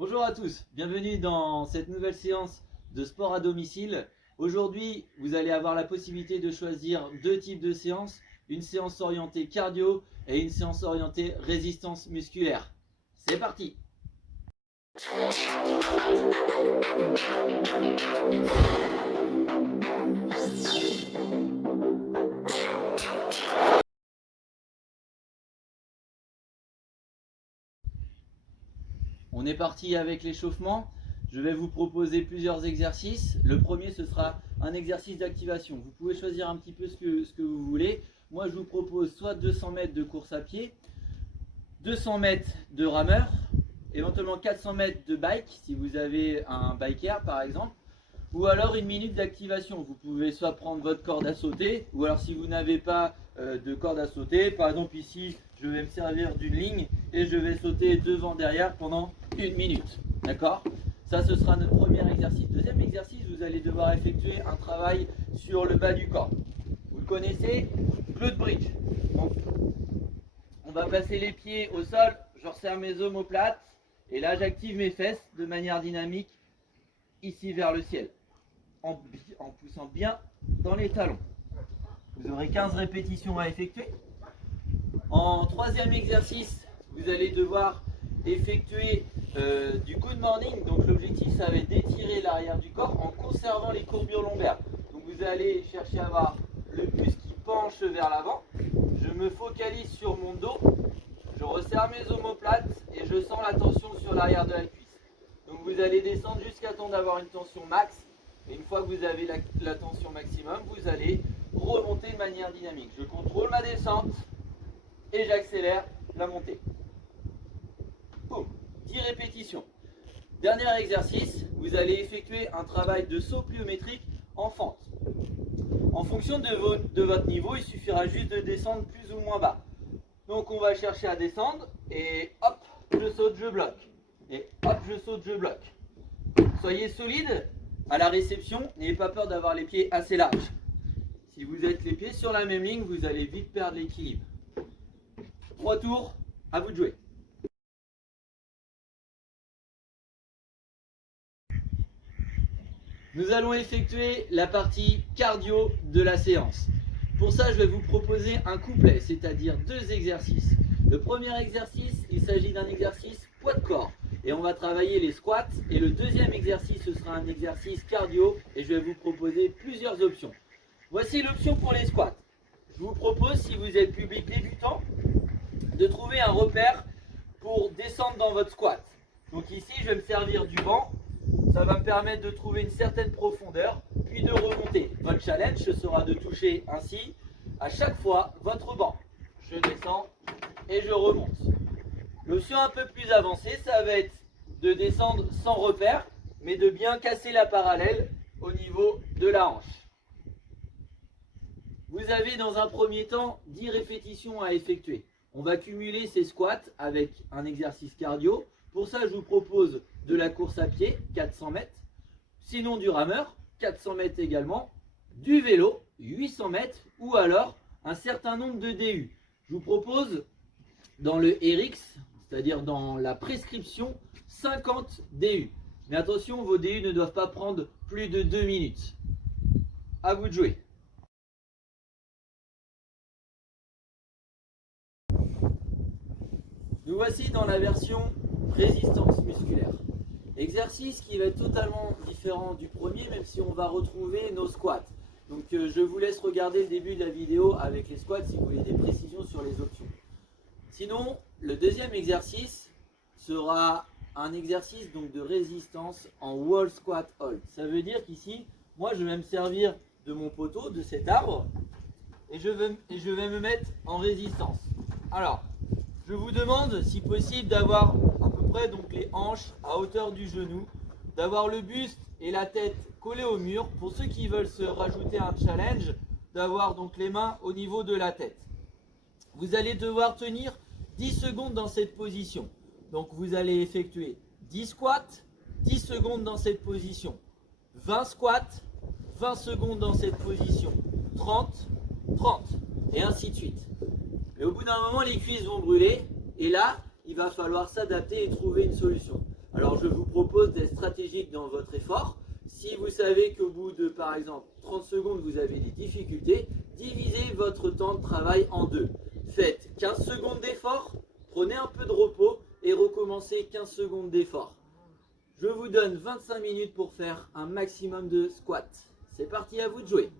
Bonjour à tous, bienvenue dans cette nouvelle séance de sport à domicile. Aujourd'hui, vous allez avoir la possibilité de choisir deux types de séances, une séance orientée cardio et une séance orientée résistance musculaire. C'est parti! On est parti avec l'échauffement. Je vais vous proposer plusieurs exercices. Le premier, ce sera un exercice d'activation. Vous pouvez choisir un petit peu ce que vous voulez. Moi, je vous propose soit 200 mètres de course à pied, 200 mètres de rameur, éventuellement 400 mètres de bike, si vous avez un biker par exemple, ou alors une minute d'activation. Vous pouvez soit prendre votre corde à sauter, ou alors si vous n'avez pas de corde à sauter, par exemple ici, je vais me servir d'une ligne et je vais sauter devant derrière pendant une minute. D'accord? Ça, ce sera notre premier exercice. Deuxième exercice, vous allez devoir effectuer un travail sur le bas du corps. Vous le connaissez? Glute bridge. Donc, on va placer les pieds au sol, je resserre mes omoplates et là j'active mes fesses de manière dynamique ici vers le ciel en poussant bien dans les talons. Vous aurez 15 répétitions à effectuer. En troisième exercice, vous allez devoir effectuer du good morning. Donc l'objectif, ça va être d'étirer l'arrière du corps en conservant les courbures lombaires. Donc vous allez chercher à avoir le buste qui penche vers l'avant. Je me focalise sur mon dos, je resserre mes omoplates et je sens la tension sur l'arrière de la cuisse. Donc vous allez descendre jusqu'à temps d'avoir une tension max. Et une fois que vous avez la tension maximum, vous allez remonter de manière dynamique. Je contrôle ma descente et j'accélère la montée. Boum, 10 répétitions. Dernier exercice, vous allez effectuer un travail de saut pliométrique en fente. En fonction de votre niveau, il suffira juste de descendre plus ou moins bas. Donc on va chercher à descendre et hop, je saute, je bloque. Et hop, je saute, je bloque. Soyez solide à la réception, n'ayez pas peur d'avoir les pieds assez larges. Si vous êtes les pieds sur la même ligne, vous allez vite perdre l'équilibre. 3 tours, à vous de jouer. Nous allons effectuer la partie cardio de la séance. Pour ça, je vais vous proposer un couplet, c'est-à-dire deux exercices. Le premier exercice, il s'agit d'un exercice poids de corps. Et on va travailler les squats. Et le deuxième exercice, ce sera un exercice cardio. Et je vais vous proposer plusieurs options. Voici l'option pour les squats. Je vous propose, si vous êtes public débutant, de trouver un repère pour descendre dans votre squat. Donc ici, je vais me servir du banc. Ça va me permettre de trouver une certaine profondeur, puis de remonter. Votre challenge, ce sera de toucher ainsi à chaque fois votre banc. Je descends et je remonte. L'option un peu plus avancée, ça va être de descendre sans repère, mais de bien casser la parallèle au niveau de la hanche. Vous avez dans un premier temps 10 répétitions à effectuer. On va cumuler ces squats avec un exercice cardio. Pour ça, je vous propose de la course à pied, 400 mètres. Sinon du rameur, 400 mètres également. Du vélo, 800 mètres. Ou alors un certain nombre de DU. Je vous propose dans le RX, c'est-à-dire dans la prescription, 50 DU. Mais attention, vos DU ne doivent pas prendre plus de 2 minutes. À vous de jouer. Nous voici dans la version résistance musculaire. Exercice qui va être totalement différent du premier, même si on va retrouver nos squats. Donc je vous laisse regarder le début de la vidéo avec les squats si vous voulez des précisions sur les options. Sinon, le deuxième exercice sera un exercice donc de résistance en wall squat hold. Ça veut dire qu'ici, moi je vais me servir de mon poteau, de cet arbre, et je vais me mettre en résistance. Alors, je vous demande, si possible, d'avoir à peu près donc les hanches à hauteur du genou, d'avoir le buste et la tête collés au mur. Pour ceux qui veulent se rajouter un challenge, d'avoir donc les mains au niveau de la tête. Vous allez devoir tenir 10 secondes dans cette position. Donc vous allez effectuer 10 squats, 10 secondes dans cette position. 20 squats, 20 secondes dans cette position. 30, 30, et ainsi de suite. Mais au bout d'un moment, les cuisses vont brûler et là, il va falloir s'adapter et trouver une solution. Alors je vous propose d'être stratégique dans votre effort. Si vous savez qu'au bout de, par exemple, 30 secondes, vous avez des difficultés, divisez votre temps de travail en deux. Faites 15 secondes d'effort, prenez un peu de repos et recommencez 15 secondes d'effort. Je vous donne 25 minutes pour faire un maximum de squats. C'est parti, à vous de jouer.